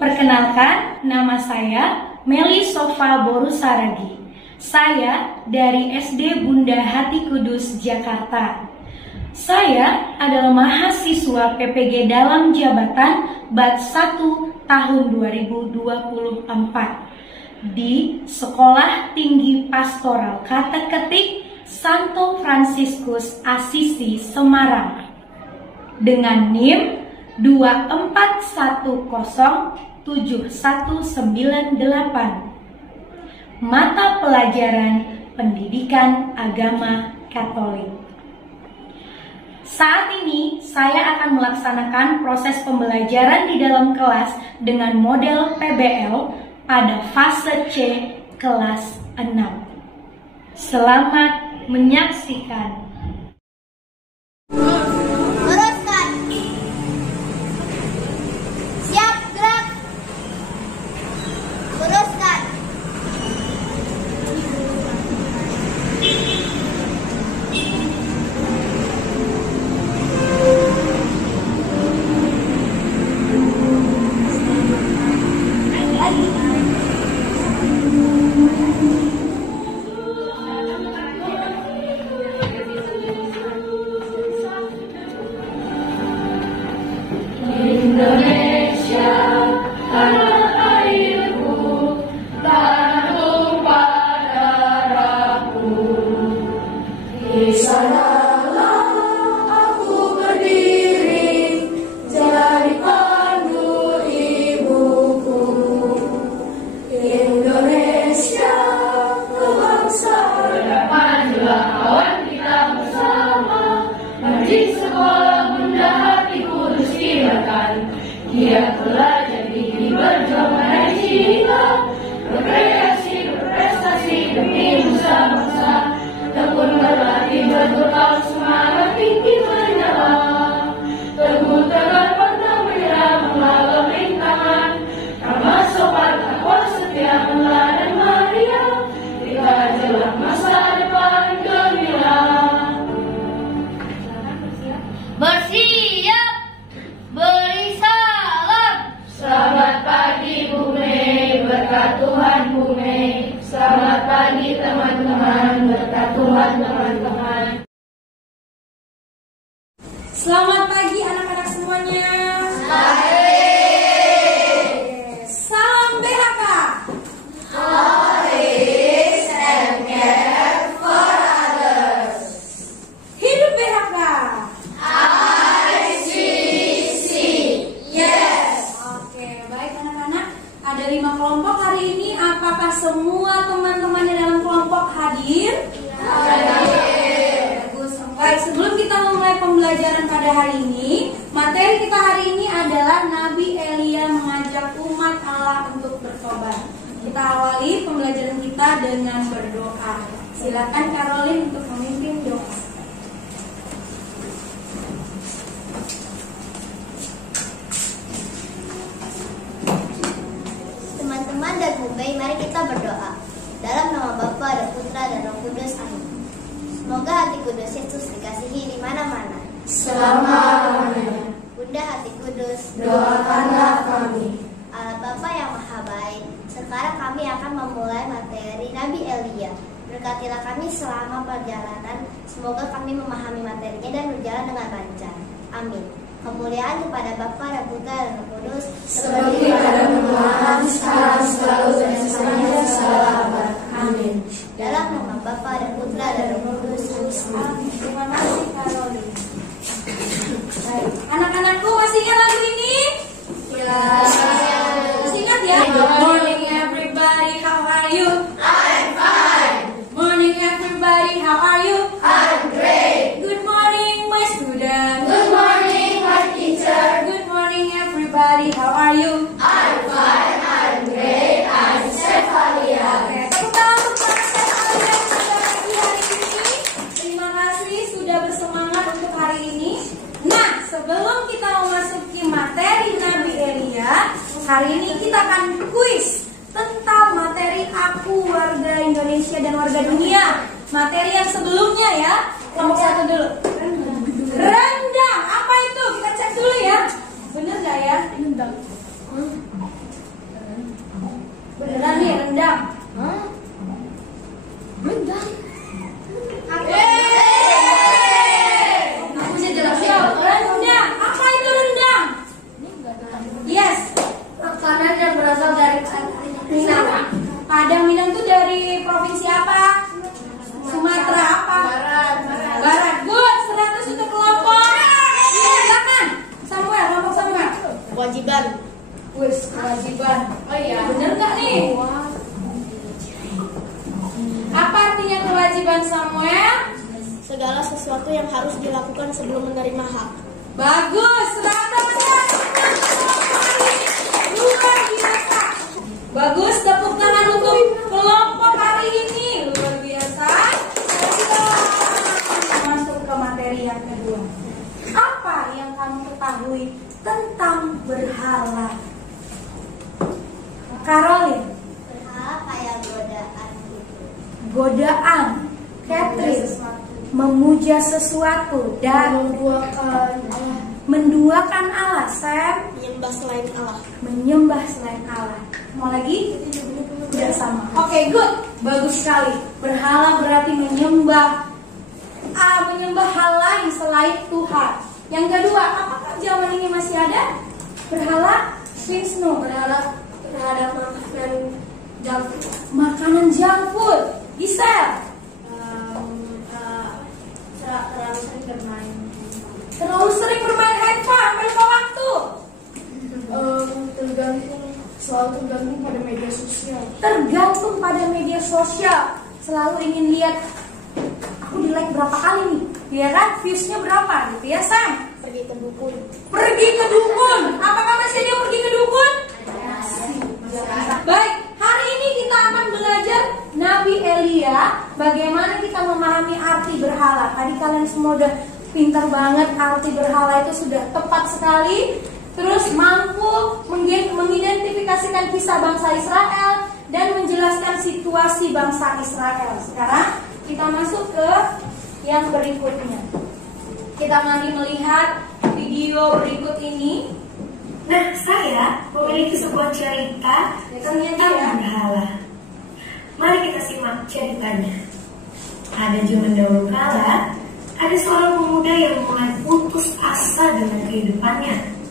Perkenalkan, nama saya Meli Sofa Borusaragi. Saya dari SD Bunda Hati Kudus, Jakarta. Saya adalah mahasiswa PPG dalam jabatan Bat 1 tahun 2024 di Sekolah Tinggi Pastoral Kata Ketik Santo Fransiskus Asisi, Semarang, dengan NIM 24107198. Mata pelajaran Pendidikan Agama Katolik. Saat ini saya akan melaksanakan proses pembelajaran di dalam kelas dengan model PBL pada fase C kelas 6. Selamat menyaksikan. Dia telah jadi berjuang menaik cinta, berkreasi, berprestasi demi nusa bangsa. Tekun berlatih bertukar semangat tinggi menyala. Teguh tegar pantang menyerah melawan rintangan. Ramah sopan takwa setia meladani Maria. Kita jelang masa depan gemilang. Bersiap, beri salam. Selamat pagi Bu Mei, berkat Tuhan Bu Mei. Selamat pagi teman-teman, berkat Tuhan teman-teman. Selamat pagi anak-anak semuanya. Salam BHK. Always and care for others. Hidup BHK. ICC. Yes. Oke, baik anak-anak. Ada 5 kelompok hari ini. Apakah semua teman-teman yang dalam kelompok hadir? Bagus. Baik, sebelum kita memulai pembelajaran pada hari ini, materi kita hari ini adalah Nabi Elia mengajak umat Allah untuk bertobat. Kita awali pembelajaran kita dengan berdoa. Silakan Caroline untuk memimpin doa. Teman-teman dan Bu Mei, mari kita berdoa. Dalam nama Bapa dan Putra dan Roh Kudus, amin. Semoga hati kudus Yesus dikasihi di mana-mana. Selamanya. Bunda Hati Kudus, Doakanlah kami. Allah Bapa yang Maha Baik, sekarang kami akan memulai materi Nabi Elia. Berkatilah kami selama perjalanan. Semoga kami memahami materinya dan berjalan dengan lancar. Amin. Kemuliaan kepada Bapa dan Putra dan Roh Kudus, Seperti pada permulaan, sekarang, selalu, dan selamanya, selama-lamanya. Amin. dalam nama Bapa dan Putra dan Roh Kudus. Amin. Terima kasih Caroline. sebelum kita memasuki materi Nabi Elia, hari ini kita akan kuis tentang materi aku, warga Indonesia dan warga dunia. Materi yang sebelumnya ya, kelompok 1 dulu. Rendang, apa itu? Kita cek dulu ya. Bener nggak ya? Rendang. Beneran nih rendang. Rendang. Aku bisa jelasin. Rendang, apa itu rendang? Yes, makanan yang berasal dari Minang. Padang Minang itu dari provinsi apa? Sumatera apa? Barat. Good, 100 untuk kelompok. Silakan. Samuel, kelompok Samuel. Kewajiban. Wis, kewajiban. Oh iya. Bener nggak nih? Apa artinya kewajiban Samuel? Segala sesuatu yang harus dilakukan sebelum menerima hak. Bagus, selamat datang. Luar biasa. Bagus, tepuk tangan untuk kelompok hari ini. Luar biasa. Masuk ke materi yang kedua. Apa yang kamu ketahui tentang berhala? Caroline. Berhala kayak godaan gitu. Godaan. Catherine. Memuja sesuatu dan menduakan Allah. Sam. Menyembah selain Allah. Menyembah selain Allah. Mau lagi? Udah sama. Oke, good. Bagus sekali. Berhala berarti menyembah hal lain selain Tuhan. Yang kedua, apakah zaman ini masih ada berhala? Wisnu, berhala terhadap makanan junk food. Gisel, terlalu sering bermain handphone, lupa waktu. Tergantung pada media sosial. Tergantung pada media sosial. Selalu ingin lihat aku di like berapa kali nih, ya kan? Viewsnya berapa gitu ya, Sam? Pergi ke dukun. Pergi ke dukun. Apakah masih ada yang pergi ke dukun? Baik, hari ini kita akan belajar Nabi Elia, bagaimana kita memahami arti berhala. Tadi kalian semua udah pintar banget, arti berhala itu sudah tepat sekali. Terus mampu mengidentifikasikan kisah bangsa Israel dan menjelaskan situasi bangsa Israel. Sekarang kita masuk ke yang berikutnya. Kita mari melihat video berikut ini. Nah, saya memiliki sebuah cerita tentang berhala. Mari kita simak ceritanya. Ada zaman dahulu kala, ada seorang pemuda yang mulai putus asa dengan kehidupannya.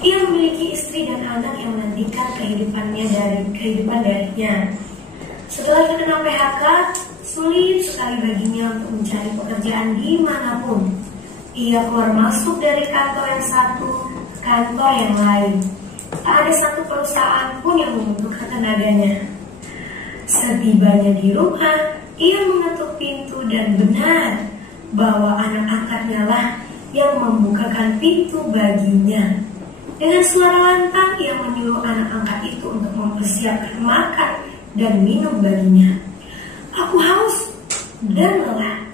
Ia memiliki istri dan anak yang menantikan kehidupan darinya. Setelah terkena PHK, sulit sekali baginya untuk mencari pekerjaan dimanapun. Ia keluar masuk dari kantor yang satu ke kantor yang lain. Tak ada satu perusahaan pun yang membutuhkan tenaganya. Setibanya di rumah, ia mengetuk pintu dan benar bahwa anak angkatnya lah yang membukakan pintu baginya. Dengan suara lantang, ia menyuruh anak angkat itu untuk mempersiapkan makan dan minum baginya. Aku haus dan lelah.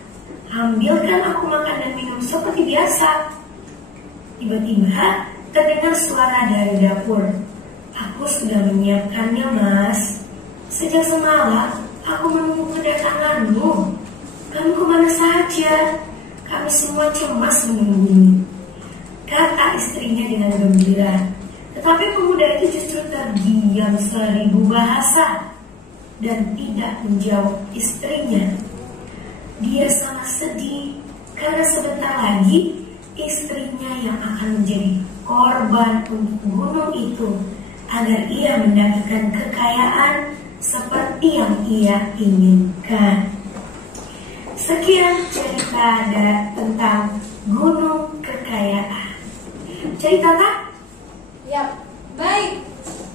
Ambilkan aku makan dan minum seperti biasa. Tiba-tiba terdengar suara dari dapur. Aku sudah menyiapkannya, Mas. Sejak semalam aku menunggu kedatanganmu. Kamu kemana saja? Kami semua cemas menunggumu, kata istrinya dengan gembira. Tetapi pemuda itu justru terdiam 1000 bahasa dan tidak menjawab istrinya. Dia sangat sedih karena sebentar lagi istrinya yang akan menjadi korban untuk gunung itu agar ia mendapatkan kekayaan seperti yang ia inginkan. Sekian cerita tentang gunung kekayaan. Cerita tak? Ya, baik.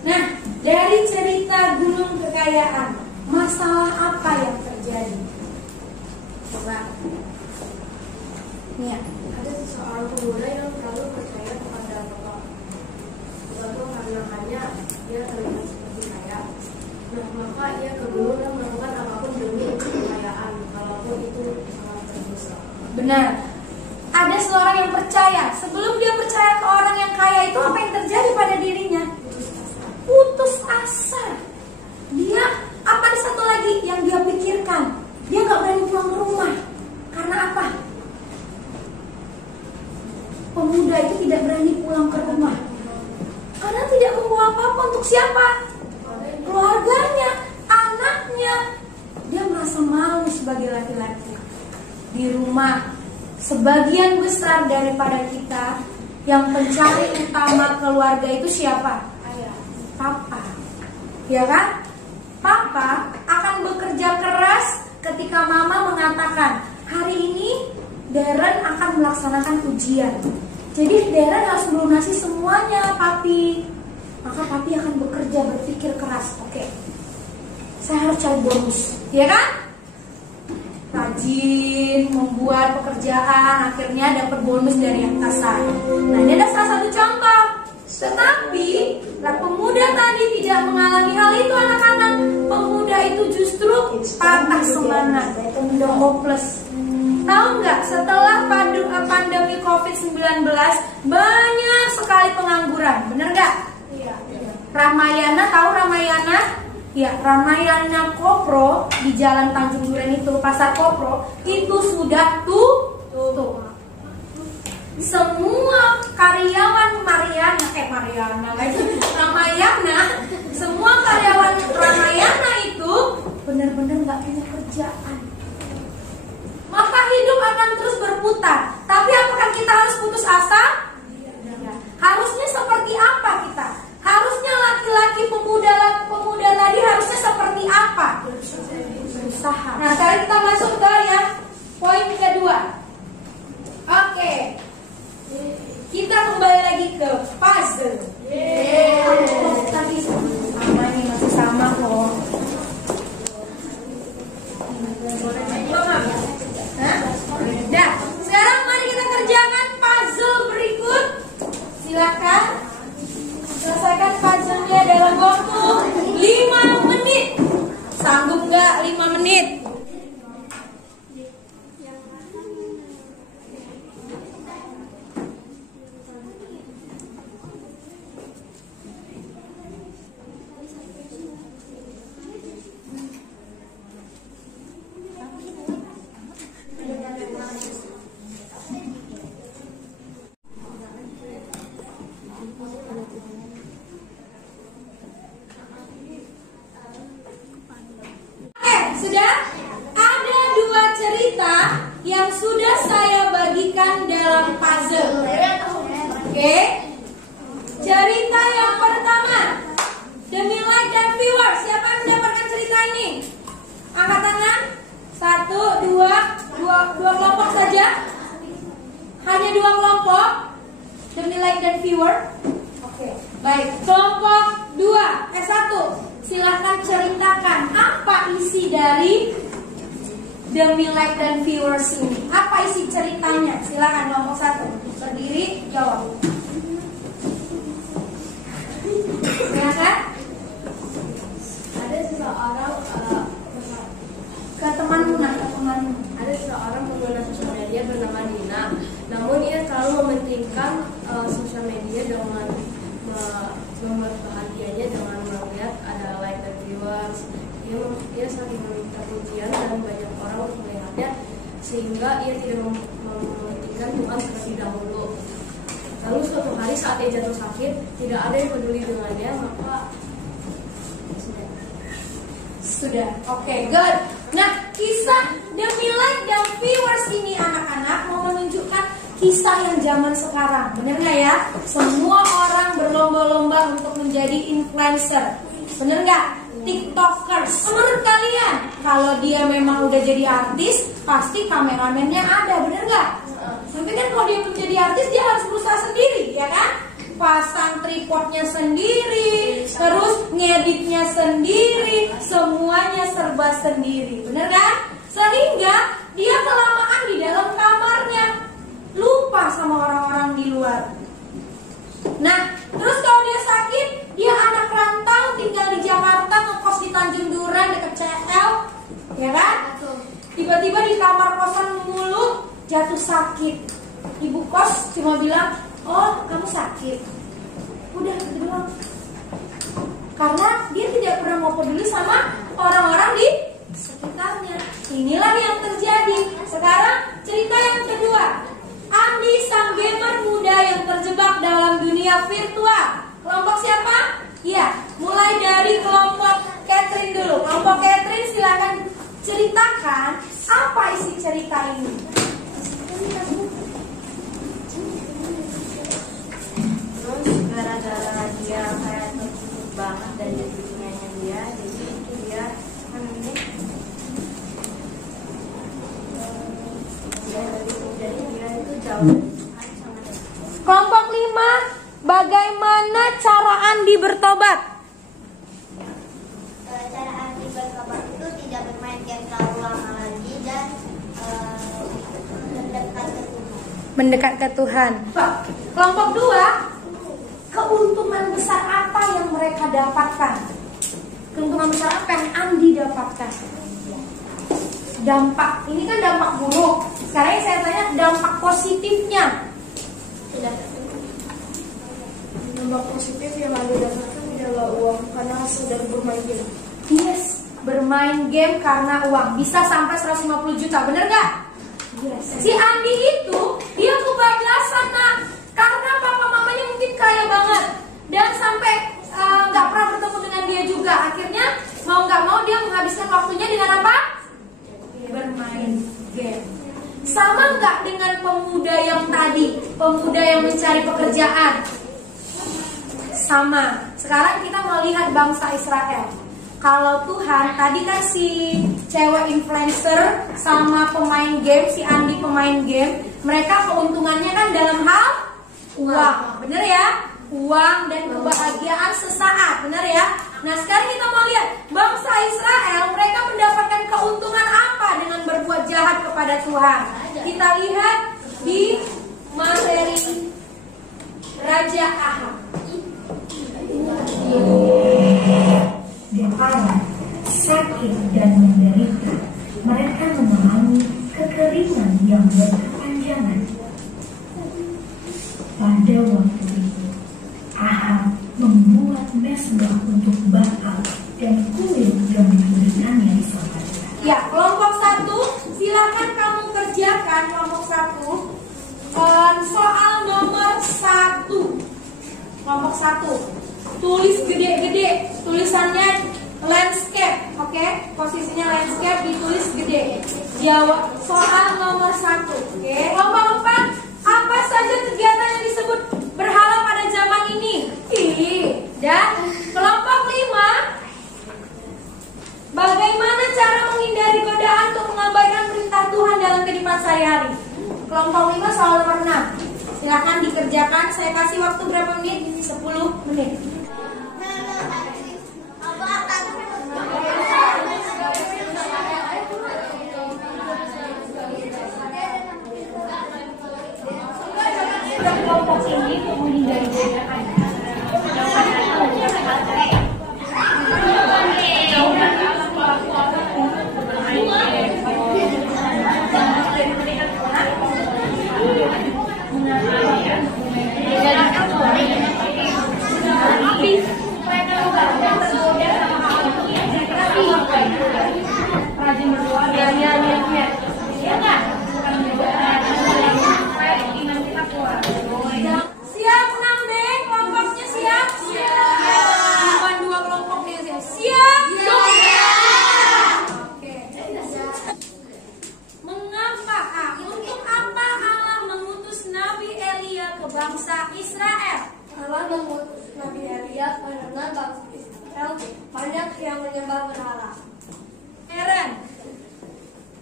Nah, dari cerita gunung kekayaan, masalah apa yang terjadi? Coba. Nih, Ada seorang pemuda yang terlalu percaya kepada Bapak. Lalu karena dia terlihat seperti kaya. Nah, maka ia ke gunung dan melakukan apapun demi kekayaan, walaupun itu sangat berdosa. benar. ada seorang yang percaya. Sebelum dia percaya ke orang yang kaya itu, apa yang terjadi pada dirinya? Putus asa. Dia, apa satu lagi yang dia pikirkan? Dia gak berani pulang ke rumah. Karena apa? Pemuda itu tidak berani pulang ke rumah karena tidak membawa apa-apa untuk siapa? Keluarganya, anaknya. Dia merasa malu sebagai laki-laki. Di rumah, sebagian besar daripada kita yang pencari utama keluarga itu siapa? Ayah, papa. Ya kan? Papa akan bekerja keras ketika mama mengatakan, hari ini Darren akan melaksanakan ujian. Jadi Darren harus melunasi semuanya, papi. Maka papi akan bekerja, berpikir keras. Oke, saya harus cari bonus, ya kan? Rajin membuat pekerjaan, akhirnya dapat bonus dari atasan. Nah, ini ada salah satu contoh. Tetapi pemuda tadi tidak mengalami hal itu, anak-anak. Pemuda itu justru patah semangat, hopeless. Tahu nggak, setelah pandemi COVID-19 banyak sekali pengangguran, bener nggak? Iya. Ramayana, tahu Ramayana? Ya, Ramayana Kopro di Jalan Tanjung Duren itu, Pasar Kopro, itu sudah tutup. Semua karyawan Ramayana, semua karyawan Ramayana itu benar-benar nggak punya kerjaan. Maka hidup akan terus berputar. Tapi apakah kita harus putus asa? Harusnya seperti apa kita? Harusnya laki-laki pemuda tadi harusnya seperti apa? Berusaha. Nah, sekarang kita masuk ke yang poin kedua. Oke. Kita kembali lagi ke puzzle. Tadi sama nih, masih sama kok. Nah, sekarang mari kita kerjakan puzzle berikut. Silakan selesaikan puzzle-nya dalam waktu 5 menit. Sanggup nggak 5 menit? Sudah ada 2 cerita yang sudah saya bagikan dalam puzzle. Oke. Cerita yang pertama, demi like dan viewers, siapa yang mendapatkan cerita ini? Angkat tangan. 1, 2 kelompok saja. Hanya 2 kelompok. Demi like dan viewer. Oke. Baik. Kelompok 1. Silahkan ceritakan apa isi dari demi like dan viewers ini. Apa isi ceritanya? Silahkan kelompok 1. Berdiri, jawab. Silahkan. Ada seseorang Ke temanmu, Ada seseorang pengguna sosial media bernama Dina. Namun ia selalu mementingkan sosial media dengan membuat bahagianya dengan melihat ada like dan viewers. Ia saling meminta pujian dan banyak orang untuk melihatnya, sehingga ia tidak mementingkan Tuhan seperti dahulu. Lalu suatu hari saat ia jatuh sakit, tidak ada yang peduli dengannya, maka sudah. Oke, good. Nah, kisah demi like dan viewers ini anak-anak mau menunjukkan kisah yang zaman sekarang. Bener nggak ya? Semua orang berlomba-lomba untuk menjadi influencer. Bener nggak? TikTokers. Menurut kalian, kalau dia memang udah jadi artis, pasti kameramennya ada, bener nggak? Tapi kan kalau dia menjadi artis, dia harus berusaha sendiri, ya kan? Pasang tripodnya sendiri, terus ngeditnya sendiri, semuanya serba sendiri, bener kan? Sehingga dia kelamaan di dalam kamarnya, lupa sama orang-orang di luar. Nah, terus kalau dia sakit, dia anak rantau tinggal di Jakarta, ngekos di Tanjung Duren dekat CL, ya kan? Tiba-tiba di kamar kosan mulu jatuh sakit. ibu kos cuma bilang, oh kamu sakit, udah gitu doang. Karena dia tidak pernah mau peduli sama orang-orang di sekitarnya. Inilah yang terjadi. Sekarang cerita yang kedua, Andi sang gamer muda yang terjebak dalam dunia virtual. Kelompok siapa? Iya, mulai dari kelompok Catherine dulu. Kelompok Catherine silakan ceritakan apa isi cerita ini. Terus gara-gara dia kayak tertutup banget dari dunianya dia, jadi itu dia jadi dia itu jauh. Kelompok 5, bagaimana cara Andi bertobat? Cara Andi bertobat itu tidak bermain game terlalu lama lagi dan Mendekat ke Tuhan. Kelompok 2, keuntungan besar apa yang mereka dapatkan? Keuntungan besar apa yang Andi dapatkan? Dampak, ini kan dampak buruk. Sekarang saya tanya dampak positifnya. Dampak positif yang Andi dapatkan adalah uang karena sudah bermain game. Yes, bermain game karena uang. Bisa sampai 150 juta, bener gak? Yes. Si Andi itu, dia kebablasan nak. Karena papa mamanya mungkin kaya banget. Dan sampai gak pernah bertemu dengan dia juga. Akhirnya, mau gak mau dia menghabiskan waktunya dengan apa? Bermain game. Sama gak dengan pemuda yang tadi? Pemuda yang mencari pekerjaan? Sama. Sekarang kita mau lihat bangsa Israel. Kalau Tuhan, tadi kan si cewek influencer sama pemain game, si Andi pemain game, mereka keuntungannya kan dalam hal uang, bener ya? Uang dan kebahagiaan sesaat, bener ya? Nah sekarang kita mau lihat bangsa Israel, mereka mendapatkan keuntungan apa dengan berbuat jahat kepada Tuhan? Kita lihat di materi Raja Ahab. Jepara, sakit dan menderita. Mereka mengalami kekeringan yang berkepanjangan. Pada waktu itu, Ahab membuat mesbah untuk Baal dan kuil yang diberikannya di sorga. Ya, kelompok 1, silakan kamu kerjakan kelompok 1 soal nomor 1. Kelompok 1. Tulis gede-gede, tulisannya landscape, oke? Posisinya landscape, ditulis gede. Jawab soal nomor 1, oke? Kelompok 4, apa saja kegiatan yang disebut berhala pada zaman ini? Dan kelompok 5, bagaimana cara menghindari godaan untuk mengabaikan perintah Tuhan dalam kehidupan sehari-hari? Kelompok 5 soal nomor 6. Silahkan dikerjakan, saya kasih waktu berapa menit? 10 menit. Kelompok ini menghindari godaan. Rajin berdoa biar nyanyi-nyanyi. Iya nggak? Siap 6B, kelompoknya siap? Siap. Bukan 2 kelompoknya siap. Siap? Siap. Oke. Mengapa? Untuk apa Allah mengutus Nabi Elia ke bangsa Israel? Allah mengutus Nabi Elia karena bangsa Israel banyak yang menyembah berhala. Eren,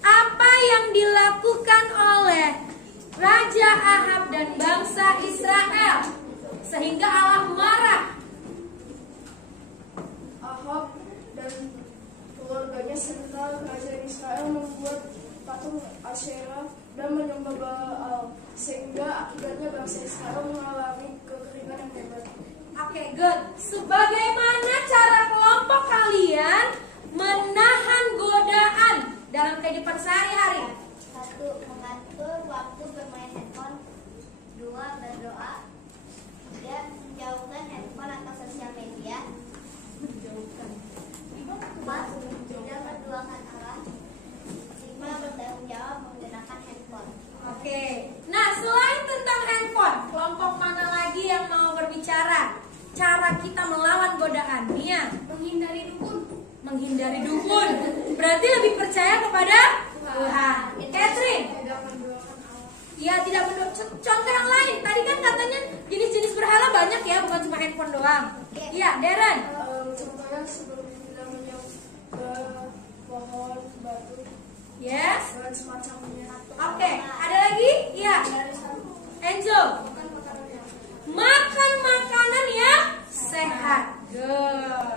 apa yang dilakukan oleh Raja Ahab dan bangsa Israel sehingga Allah marah? Ahab dan keluarganya serta kerajaan Israel membuat patung Asyera dan menyembah Baal, sehingga akibatnya bangsa Israel mengalami kekeringan yang hebat. Oke, good. Sebagaimana cara kelompok kalian menahan godaan dalam kehidupan sehari-hari? 1. Mengatur waktu bermain handphone. cara kita melawan godaan? Nia, menghindari dukun. Berarti lebih percaya kepada Tuhan. Catherine, ya tidak mendoakan. Contoh yang lain, tadi kan katanya jenis-jenis berhala banyak ya, bukan cuma handphone doang. Iya, Darren. Contohnya sebelum kita menyembah pohon, batu, Yes. dan semacamnya. Oke, ada lagi? Iya. Angel. Makan makanan yang sehat. Good.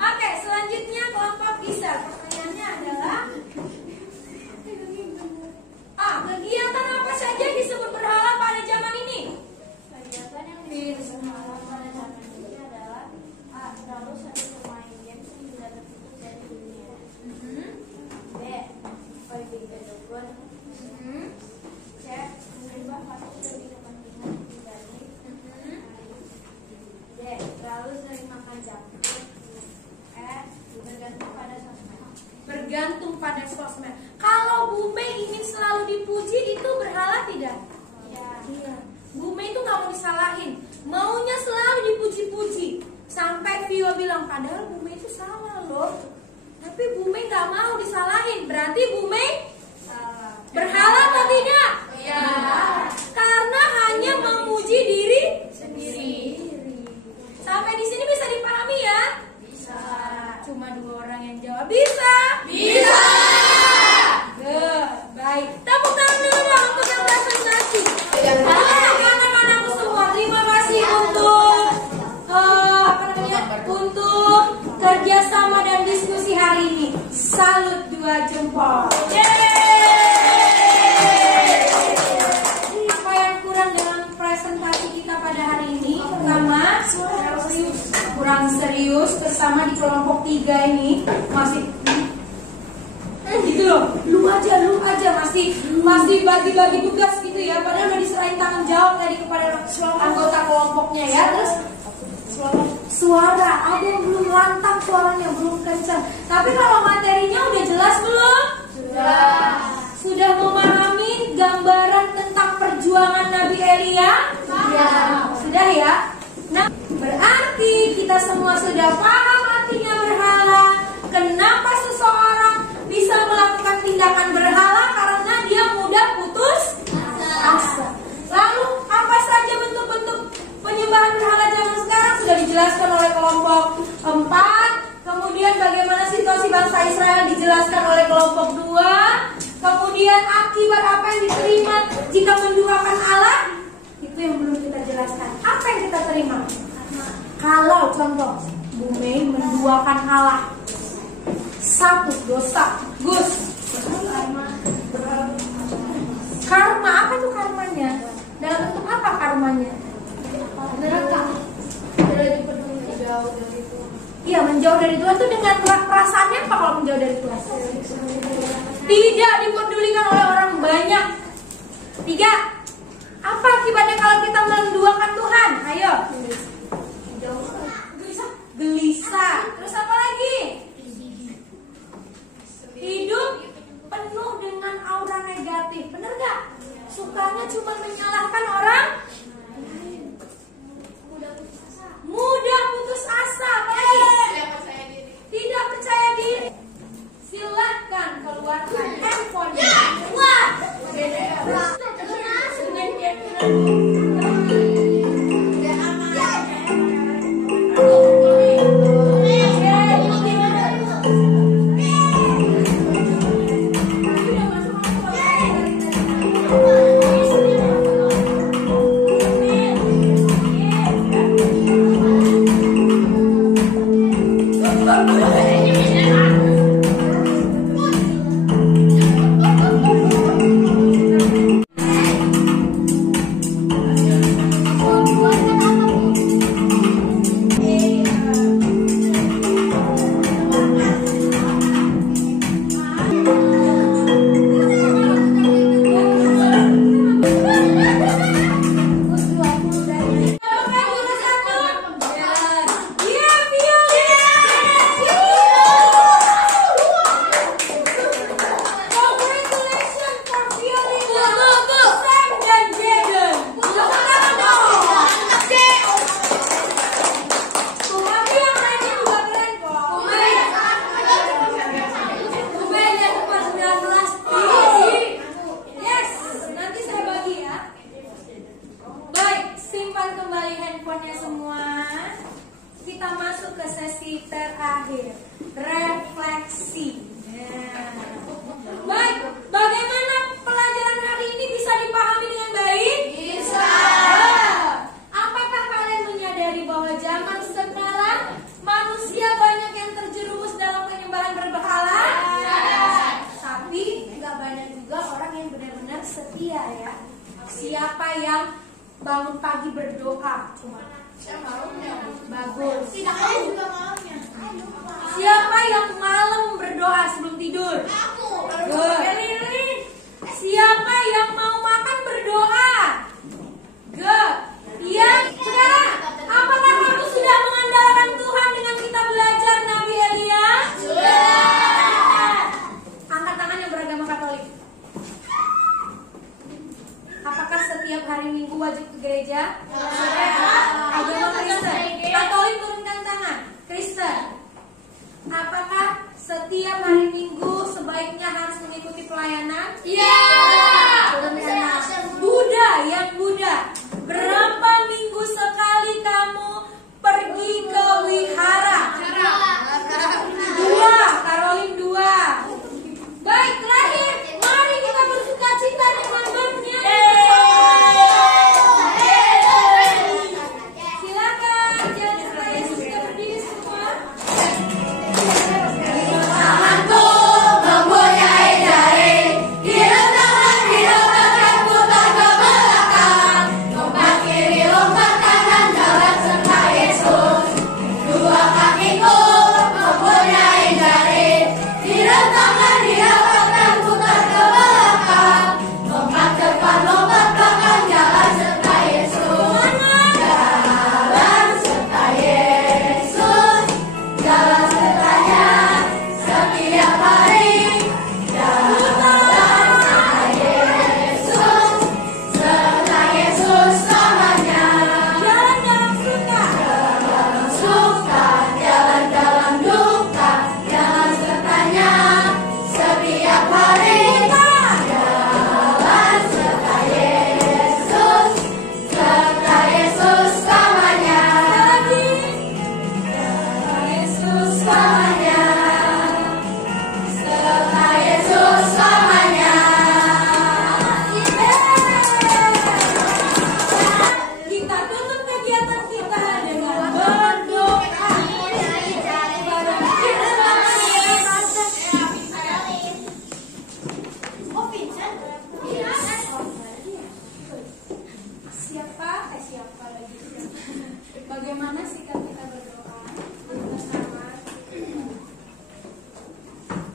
Oke, selanjutnya kelompok bisa. Pertanyaannya adalah kegiatan apa saja disebut berhala pada zaman ini? Kegiatan yang disebut berhala pada zaman ini adalah selalu sering bermain game yang sudah tertutup dari dunia. B. Pergi ke dukun. C. Menyembah patung demi kepentingan pribadi. D. Terlalu sering makan junk food. E. Bergantung pada sosmed. Bergantung pada sosmed. Kalau Bu Mei ingin selalu dipuji, itu berhala tidak? Iya. Bu Mei itu nggak mau disalahin, maunya selalu dipuji-puji. Sampai Vio bilang, padahal Bu Mei itu salah loh. Tapi Bu Mei nggak mau disalahin. Berarti Bu Mei berhala atau tidak? Iya. Karena hanya memuji diri sendiri. Sampai di sini bisa dipahami ya? Bisa. Cuma 2 orang yang jawab. Bisa? Bisa. Good. Baik. Tepuk tangan dulu dong untuk yang presentasi. Anak-anakku semua, terima kasih untuk untuk kerjasama dan diskusi hari ini. Salut 2 jempol. Apa yang kurang dalam presentasi kita pada hari ini? Pertama, kurang serius, terutama di kelompok 3 ini masih gitu loh, lu aja masih bagi-bagi tugas gitu ya, padahal udah diserahin tanggung jawab tadi kepada anggota kelompoknya ya. Terus suara, ada yang belum lantang, suaranya belum kencang. Tapi kalau materinya udah jelas belum? Jelas. Sudah memahami gambaran tentang perjuangan Nabi Elia? Iya. Sudah ya? Nah, berarti kita semua sudah paham artinya berhala. Kenapa seseorang bisa melakukan tindakan berhala? Karena dia mudah putus asa. Lalu apa saja bentuk-bentuk penyembahan berhala zaman sekarang sudah dijelaskan oleh kelompok 4. Kemudian bagaimana situasi bangsa Israel dijelaskan oleh kelompok 2. Kemudian akibat apa yang diterima jika menduakan Allah, itu yang belum kita jelaskan. Apa yang kita terima? Kalau contoh Bu Mei menduakan Allah, 1 dosa, Gus. Karma, apa itu karmanya? Dalam bentuk apa karmanya? Neraka. Iya, menjauh dari Tuhan itu dengan perasaannya apa kalau menjauh dari Tuhan? Tidak dipedulikan oleh orang banyak. 3. Apa akibatnya kalau kita menduakan Tuhan? Ayo. Gelisah. Terus apa lagi? Hidup penuh dengan aura negatif. Bener gak? Sukanya cuma menyalahkan orang lain. Mudah putus asa. Apa lagi? Tidak percaya diri. Silahkan keluarkan handphone-nya. Wah. kembali handphonenya semua. Kita masuk ke sesi terakhir, refleksi. Baik, bagaimana pelajaran hari ini bisa dipahami dengan baik? Bisa. Apakah kalian menyadari bahwa zaman sekarang manusia banyak yang terjerumus dalam penyembahan berhala? Tapi nggak banyak juga orang yang benar-benar setia ya. Siapa yang bangun pagi berdoa? Bagus. Tidak ada juga malamnya. Siapa yang malam berdoa sebelum tidur? Aku. Good. Siapa yang mau makan berdoa? Good. Yang sekarang, apakah kamu sudah mengandalkan Tuhan dengan kita belajar Nabi Elia? Sudah. Angkat tangan yang beragama Katolik. Apakah setiap hari Minggu wajib ke gereja? Agama Kristen. Katolik turunkan tangan. Kristen. Apakah setiap hari Minggu sebaiknya harus mengikuti pelayanan? Iya. Buddha, yang Buddha. Berapa minggu sekali kamu pergi ke wihara? 2, Karolin 2. Baik, terakhir, mari kita bersuka cita dengan bernyanyi. Silakan, jangan lupa Yesus kita berdiri semua. Tanganku mempunyai jari, hidup tangan putar ke belakang, lompat kiri lompat kanan jalan serta Yesus. Dua kakiku mempunyai jari, hidup tangan putar ke belakang, lompat depan lompat belakang jalan serta Yesus. Jalan serta Yesus, jalan sertanya setiap hari. Jalan serta Yesus namanya. Jalan dalam suka. Dalam suka, jalan dalam duka, jalan sertanya setiap hari. Jalan serta Yesus namanya. Yesus namanya. Serta Yesus namanya. Kita tutup kegiatan kita dengan berdoa. Siapa lagi? Bagaimana sikap kita berdoa?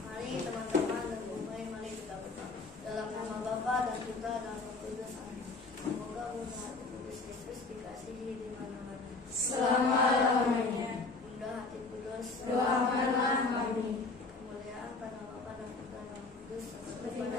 Mari teman-teman dan mulai mari kita berdoa dalam nama Bapa dan Putra dan Roh Kudus. Amin. Semoga Bunda Hati Kudus Yesus dikasihi di mana-mana. Selama-lamanya. Bunda Hati Kudus, Doakanlah kami. kemuliaan pada Bapa dan Putra dan Roh Kudus seperti Seperti pada